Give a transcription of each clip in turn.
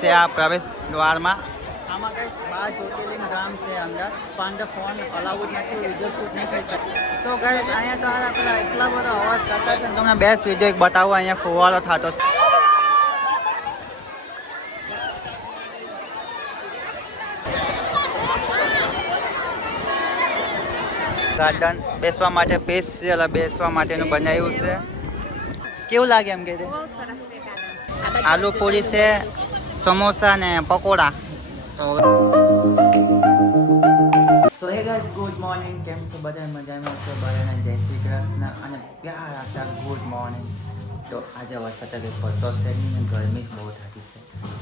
છે આ પ્રવેશ દ્વારમાં. આમાં કઈ 12 જ્યોતિર્લિંગ ધામ છે અંદર, પણ ફોન અલાઉડ નથી, વિડીયો શૂટ નહીં થઈ શકે. સો ગાઈસ અહીંયા તો હારા પેલા એટલા બધા અવાજ કરતા છે ને, તમને બેસ્ટ વિડીયો એક બતાવું. અહીંયા ફુવારો થતો છે. ગાર્ડન બેસવા માટે સ્પેશિયલ બેસવા માટેનું બનાવ્યું છે. કેવું લાગે એમ કે આલુ પૂરી છે, સમોસા ને પકોડા. સો હે ગાઈસ, ગુડ મોર્નિંગ. કેમ છો બધા? મજામાં છો? બધાને જય શ્રી કૃષ્ણ અને પ્યાર આશા ગુડ મોર્નિંગ. તો આજે વરસાદ કંઈ પડતો છે નહીં, ગરમી જ બહુ થતી છે.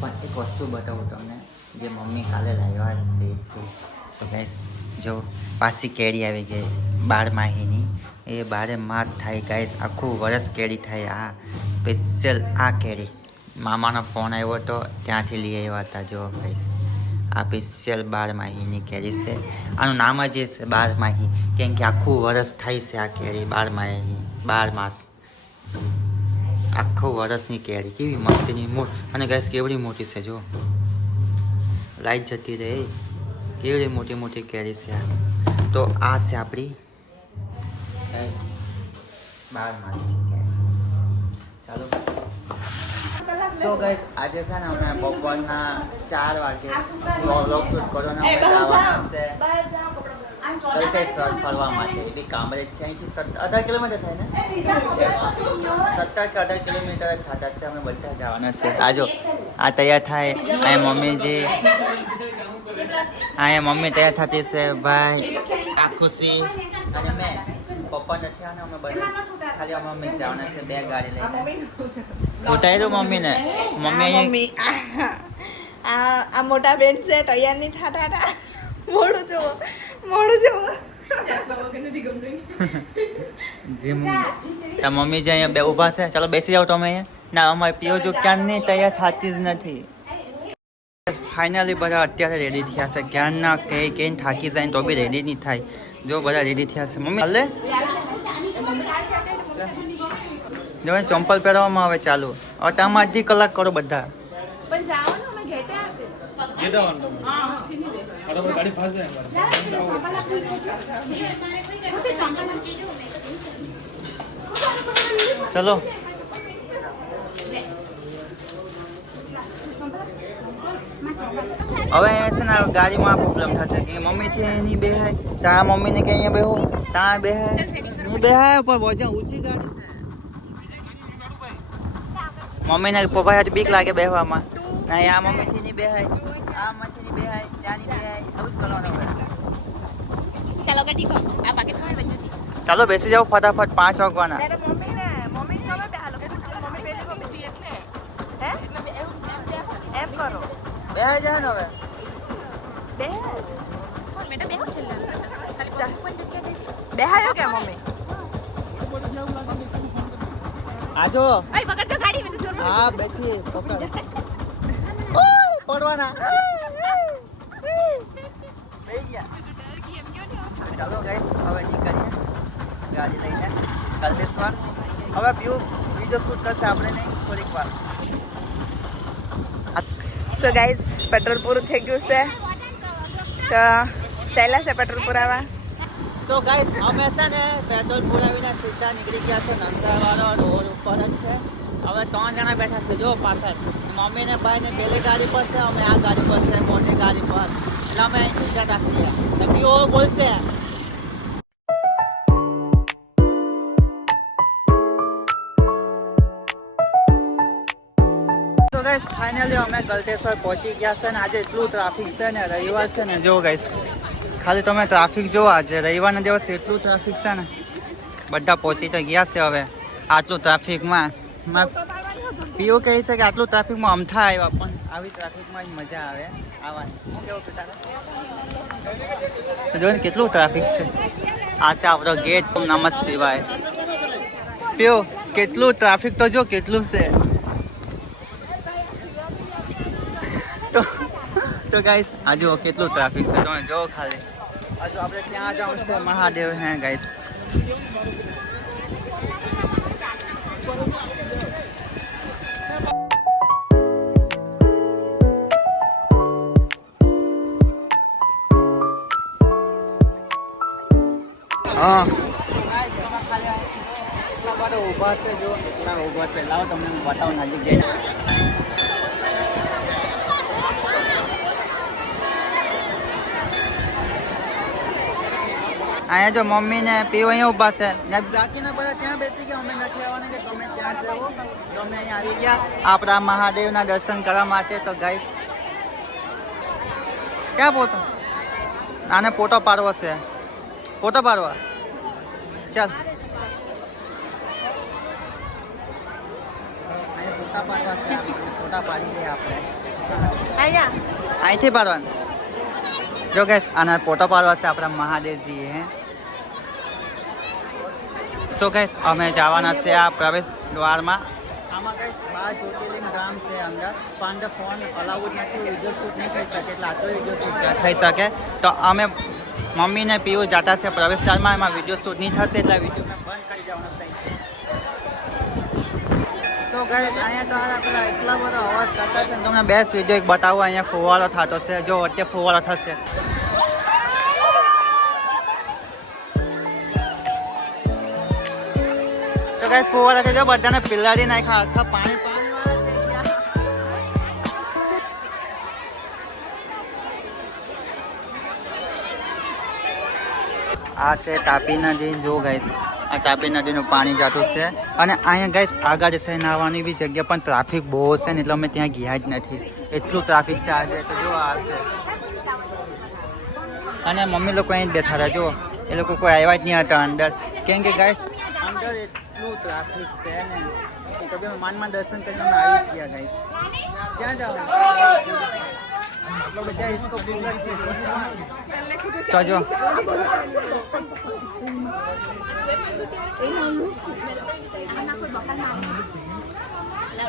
પણ એક વસ્તુ બતાવું તમને, જે મમ્મી કાલે લાવ્યા છે તે. તો ગાઈસ જો પાછી કેરી આવી ગઈ 12 માહીની. એ 12 માસ થાય ગાઈસ, આખું વરસ કેરી થાય. આ સ્પેશિયલ આ કેરી મામાનો ફોન આવ્યો હતો, ત્યાંથી લઈ આવ્યા હતા. જો ગાઈસ આ સ્પેશિયલ 12 માહીની કેરી છે. આનું નામ જ એ છે 12 માહી, કેમ કે આખું વરસ થાય છે આ કેરી. 12 માહી, 12 માસ, આખું વરસની કેરી. કેવી મસ્તીની અને ગાઈસ કેવડી મોટી છે. જો લાઈટ જતી રહે, કેવડી મોટી મોટી કેરી છે. તો આ છે આપણી 12 માસની કેરી. ચાલો સો ગાઈસ આજે છે ને અમે બપોરના 4 વાગે વ્લોગ શૂટ કરવાનો અમે જવાના છે ગલતેશ્વર ફરવા માટે. એ બી કામરેજ છે, અહીંથી 18 કિલોમીટર થાય ને, 17 કે 18 કિલોમીટર જ થતા છે. અમે બધા જવાના છે. આજો આ તૈયાર થાય, અહીંયા મમ્મીજી, અહીંયા મમ્મી તૈયાર થતી છે, ભાઈ આ ખુશી અને મેં. પપ્પા નથી આને, અમે બધા ખાલી અમે મમ્મી જવાના છે 2 ગાડી લઈને. ઉતાર્યું મમ્મીને. મમ્મી આ મોટા બેન છે, તૈયાર નહીં થતા. મોડું જોવો, મોડું જોવો. મમ્મી જે અહીંયા બે ઊભા છે. ચાલો બેસી જાઓ તમે અહીંયા. ના અમારે પીઓ જો ક્યાં નહીં તૈયાર થતી જ નથી. ફાઇનલી બધા અત્યારે રેડી થયા છે. ક્યારના કઈ થાકી જાય તો બી રેડી નહીં થાય. જો બધા રેડી થયા છે. મમ્મી હાલે જો ચંપલ પહેરવામાં આવે. ચાલુ હવે તમે અડધી કલાક કરો બધા. પણ જાવાનું અમે ઘેટે ચલો હવે છે ને ગાડીમાં પ્રોબ્લેમ થશે કે મમ્મીથી નહીં બેહાય, ત્યાં મમ્મીને કે અહીંયા બેહો, ત્યાં બેહાય નહીં બેહાય. પણ વજન ઊંચી ગાડી છે. મમ્મીને પપ્પા હાથ બીક લાગે બેહવામાં. ના આ મમ્મીથી નહીં બેહાય, આ મમ્મીથી નહીં બેહાય, ત્યાં નહીં બેહાય. એવું જ કરવાનું હોય. ચાલો કે ઠીક આ પાકેટ માં વચ્ચેથી ચાલો બેસી જાઓ ફટાફટ. 5 વાગવાના. મમ્મી ચાલો બેહાલો. મમ્મી પેલી મમ્મી એટલે હે એમ કરો. બેહાઈ જાય ને હવે. બે કોણ મેટા બેહો છેલ્લે ખાલી ચા પણ જગ્યા દેજે. બેહાયો કે મમ્મી? આજો ઓય પકડજો ગાડી મે તો જોર. હા બેઠી પકડ. ઓય પડવાના. બેહી ગયા. ચાલો ગાઈસ હવે નીકળીએ ગાડી લઈને ગલતેશ્વર. હવે વિડીયો શૂટ કરશે આપણે નહીં થોડીક વાર. સો ગાઈસ પેટ્રોલ પૂરું થઈ ગયું છે, તો ચાલ્યા છે પેટ્રોલ પુરાવા. સો ગાઈસ અમે છે ને પેટ્રોલ પુરાવીને સીધા નીકળી ગયા છે નમસાવાળો રોડ ઉપર જ છે. હવે 3 જણા બેઠા છે. જો પાછળ મમ્મી ને ભાઈ ને પેલી ગાડી પર છે, અમે આ ગાડી પર છે, મોટી ગાડી પર. એટલે અમે અહીંથી જતા છીએ. પીઓ બોલશે. તો ગાઈસ ફાઇનલી અમે ગલતેશ્વર પહોંચી ગયા છે. ને આજે એટલું ટ્રાફિક છે ને, રવિવાર છે ને. જો ગાઈસ ખાલી તમે ટ્રાફિક જુઓ. આજે રવિવારના દિવસે એટલું ટ્રાફિક છે ને. બધા પહોંચી તો ગયા છે. હવે આટલું ટ્રાફિકમાં પીઓ કહે છે કે આટલું ટ્રાફિકમાં અમથા આવ્યા, પણ આવી ટ્રાફિકમાં જ મજા આવે આવવાની. શું કેવું પિતા? જો ને કેટલું ટ્રાફિક છે. આ છે આપણો ગેટ. નમઃ શિવાય. પીઓ કેટલું ટ્રાફિક તો જો કેટલું છે. તો ગાઈસ આ જુઓ કેટલું ટ્રાફિક છે. તમે જો ખાલી હજુ આપણે ત્યાં જવાનું છે મહાદેવ હે ગાઈસ. હા એટલા બધા ઊભા છે જો એટલા ઊભા છે લાવો તમને હું બતાવું નજીક જઈને અહીંયા જો મમ્મી ને પીવો અહીંયા ઊભા છે ને બાકીના બધા ત્યાં બેસી ગયા અમે નથી આવવાના કે તમે ત્યાં જ રહો તો અમે અહીંયા આવી ગયા આપણા મહાદેવના દર્શન કરવા માટે તો ગાઈસ ક્યાં પોતો આને ફોટો પાડવો છે ફોટો પાડવા ચાલ અહીંયા ફોટા પાડવા છે ફોટા પાડી દઈએ આપણે અહીંથી પાડવાનું જો ગાઈસ આના ફોટો પાડવા છે આપણા મહાદેવજી હે સો ગાઈસ અમે જવાના છે આ પ્રવેશ દ્વારમાં આમાં ગાઈસ 12 જ્યોતિર્લિંગ ધામ છે અંદર પણ ફોન અલાઉડ નથી વિડીયો શૂટ નહીં થઈ શકે એટલે આટલો વિડીયો શૂટ થઈ શકે તો અમે મમ્મીને પીવું જાતા છે પ્રવેશ દ્વારમાં એમાં વિડીયો શૂટ નહીં થશે એટલે વિડીયો મેં બંધ કરી દેવાનો છે સો ગાઈસ અહીંયા તો હારા પેલા એટલા બધા અવાજ કરતા છે તમને બેસ્ટ વિડીયો એક બતાવું અહીંયા ફુવારો થતો છે જો અત્યારે ફુવારો થશે તો ગાઈસ ફુવારો થઈ જો બધાને પિલાડી નાખ્યા આખા પાણી પાણી વાળા થઈ ગયા આ છે તાપી નદી જો ગાઈસ આ તાપી નદીનું પાણી જતું છે અને અહીંયા ગાઈસ આગળ છે નાહવાની બી જગ્યા પણ ટ્રાફિક બહુ છે ને એટલે અમે ત્યાં ગયા જ નથી એટલું ટ્રાફિક છે આજે તો જો આ છે અને મમ્મી લોકો અહીં જ બેઠા હતા જો એ લોકો કોઈ આવ્યા જ નહીં હતા અંદર કેમ કે ગાઈસ અંદર એટલું ટ્રાફિક છે ને તો બી માનમાં દર્શન કરીને અમે આવી જ ગયા ગાઈસ ક્યાં જવાનું બધા इसको गूगल से तो जो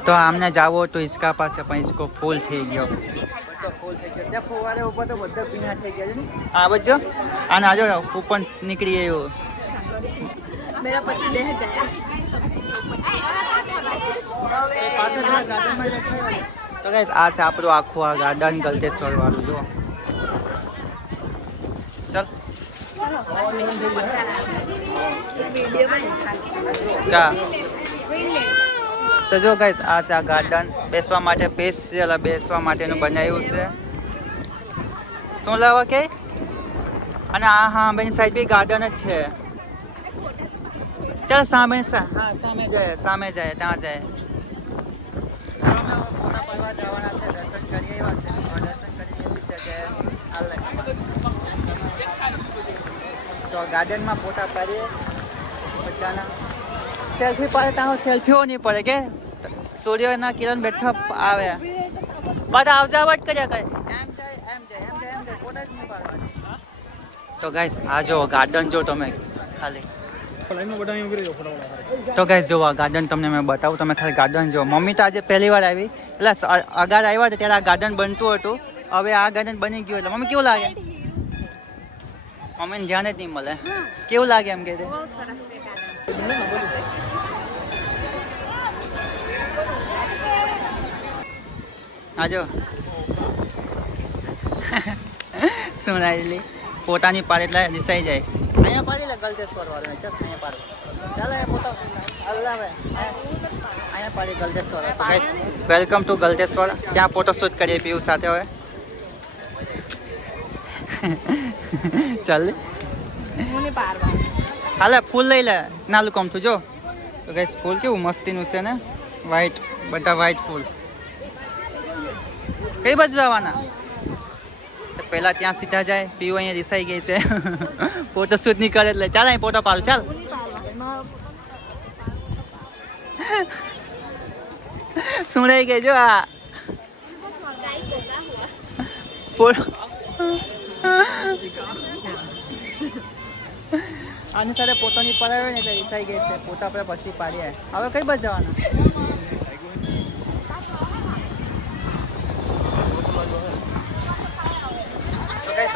तो हमने जाओ तो इसका पास है પણ इसको फूल થઈ ગયો બધો ફૂલ થઈ ગયો ત્યાં ફુવારે ઉપર તો બધા પીણા થઈ ગયા છે આ બજો આને આજો ઉપર નીકળી આવ્યો मेरा पति ले गया પાસે ગાર્ડન માં જતો તો ગાઈસ આ છે આપણું આખું આ ગાર્ડન ગલતેશ્વર વાળું જો ચાલ તો જો ગાઈસ આ છે આ ગાર્ડન બેસવા માટે સ્પેશિયલ બેસવા માટેનું બનાવ્યું છે શું લાવવા કે અને આ હા બેની સાઈડ બી ગાર્ડન જ છે ચાલ સામે હા સામે જાય ત્યાં જાય જવાના છે દર્શન કરીએ એવા છે દર્શન કરીને તો ગાર્ડનમાં ફોટા પાડીએ બધાના સેલ્ફી પાડે ત્યાં સેલ્ફીઓ નહીં પડે કે સૂર્યના કિરણ બેઠા આવે બધા આવજા જ કર્યા કરે એમ જાય ફોટા જ નહીં પાડવાની તો ગાઈસ આ જો ગાર્ડન જો તમે ખાલી તો ગાઈસ જો આ ગાર્ડન તમને મેં બતાવું તમે ખાલી ગાર્ડન જો મમ્મી તો આજે પહેલી વાર આવી એટલે અગાર આવ્યા હતા ત્યારે આ ગાર્ડન બનતું હતું હવે આ ગાર્ડન બની ગયું એટલે મમ્મી કેવું લાગે મમ્મીને ધ્યાન જ નહીં મળે કેવું લાગે એમ કે આજો સુનાયેલી પોતાની પાડ એટલે દિસાઈ જાય અહીંયા પાડી લે ગલતેશ્વર વાળો ચાલ અહીંયા પાડ ચાલ અહીંયા ફોટો અલ્લાહ અહીંયા પાડી ગલતેશ્વર તો ગાઈસ વેલકમ ટુ ગલતેશ્વર ત્યાં ફોટો શૂટ કરીએ પીવું સાથે હવે ચાલ હાલે ફૂલ લઈ લે નાલું કમતું જો તો ગાઈસ ફૂલ કેવું મસ્તીનું છે ને વ્હાઈટ બધા વ્હાઈટ ફૂલ કઈ બાજુ આવવાના પહેલા ત્યાં સીધા જાય પીવું અહીંયા દિસાઈ ગઈ છે ફોટો શૂટ નહીં કરે એટલે ચાલ અહીં ફોટો પાડું ચાલ સુણાઈ ગઈ જો આ આની સાથે પોતાની પડાવે ને એટલે દિસાઈ ગઈ છે પોતા આપણે પછી પાડીએ હવે કઈ બાજુ જવાના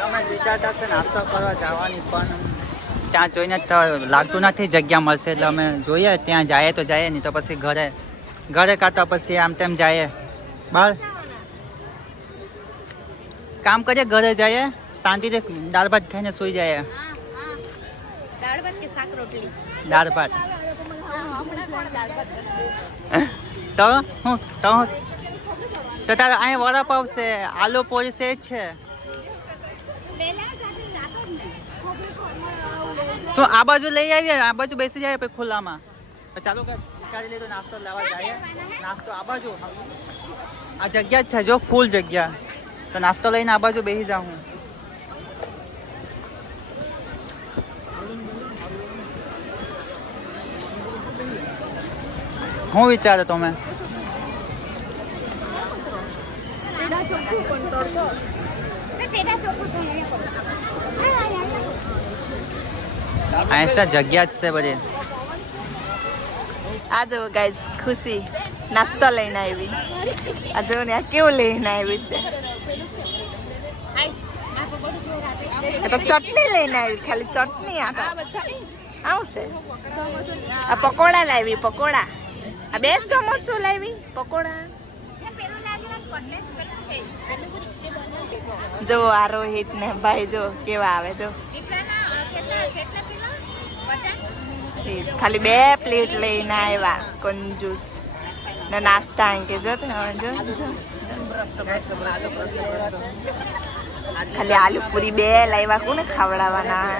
અમે વિચારતા છે નાસ્તો કરવા જવાની પણ ત્યાં જોઈને લાગતું નથી જગ્યા મળશે એટલે અમે જોઈએ ત્યાં જાય તો જાય નહીં તો પછી ઘરે કાઢતા પછી આમ તેમ જાય બહાર કામ કરીએ ઘરે જઈએ શાંતિથી દાળ ભાત ખાઈને સૂઈ જાય દાળ ભાત કે શાક રોટલી દાળ ભાત હમણાં કોણ દાળ ભાત તો હું તો તારે અહીંયા વડાપાવ છે આલુ પૂરી છે જ છે શું આ બાજુ લઈ આવીએ આ બાજુ બેસી જાય પછી ખુલ્લામાં ચાલો કે વિચારી લીધો નાસ્તો લેવા જઈએ નાસ્તો આ બાજુ આ જગ્યા જ છે જો ફૂલ જગ્યા તો નાસ્તો લઈને આ બાજુ બેસી જાઉં હું વિચારો તમે ऐसा जग्या જ છે બધી આ જો ગાઈસ ખુશી નાસ્તો લઈને આવી આ જો ને આ કેવું લઈને આવી છે આ તો ચટણી લઈને આવી ખાલી ચટણી આવશે આ પકોડા લાવી પકોડા આ બે સમોસો લાવી પકોડા જો આ રોહિત ને ભાઈ જો કેવા આવે જો ખાલી 2 પ્લેટ લઈને આવ્યા કંજૂસ ને નાસ્તા અહીં કે જો ખાલી આલુ પૂરી 2 લાવ્યા કોને ખવડાવવાના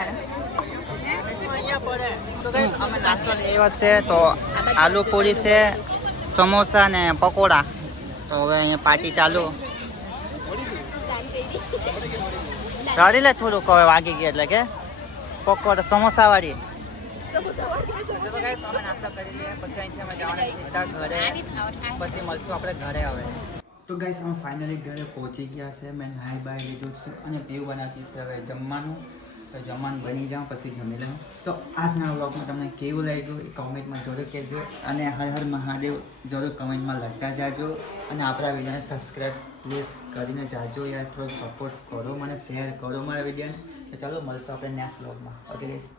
અમે નાસ્તો લેવા છે તો આલુ પૂરી છે સમોસા ને પકોડા તો હવે અહીંયા પાર્ટી ચાલુ ગાડી લે થોડુંક હવે વાગી ગયા એટલે કે પકોડા સમોસા વાળી નાસ્તો કરી લઈએ પછી અહીંથી અમે જવાના સીધા ઘરે પછી મળશું આપણે ઘરે આવે તો ગાઈસ અમે ફાઇનલી ઘરે પહોંચી ગયા છે મેં નાઈ બાઈ લીધું છે અને પીવું બનાવ્યું છે હવે જમવાનું તો જમવાનું બની જાઉં પછી જમી લઉં તો આજના વ્લોગમાં તમને કેવું લાગ્યું એ કમેન્ટમાં જરૂર કહેજો અને હર હર મહાદેવ જરૂર કમેન્ટમાં લખતા જાજો અને આપણા વિડીયોને સબસ્ક્રાઈબ પ્લીઝ કરીને જાજો યાર થોડો સપોર્ટ કરો મને શેર કરો મારા વિડીયોને તો ચાલો મળશું આપણે નેક્સ્ટ વ્લોગમાં ઓકે ગાઈસ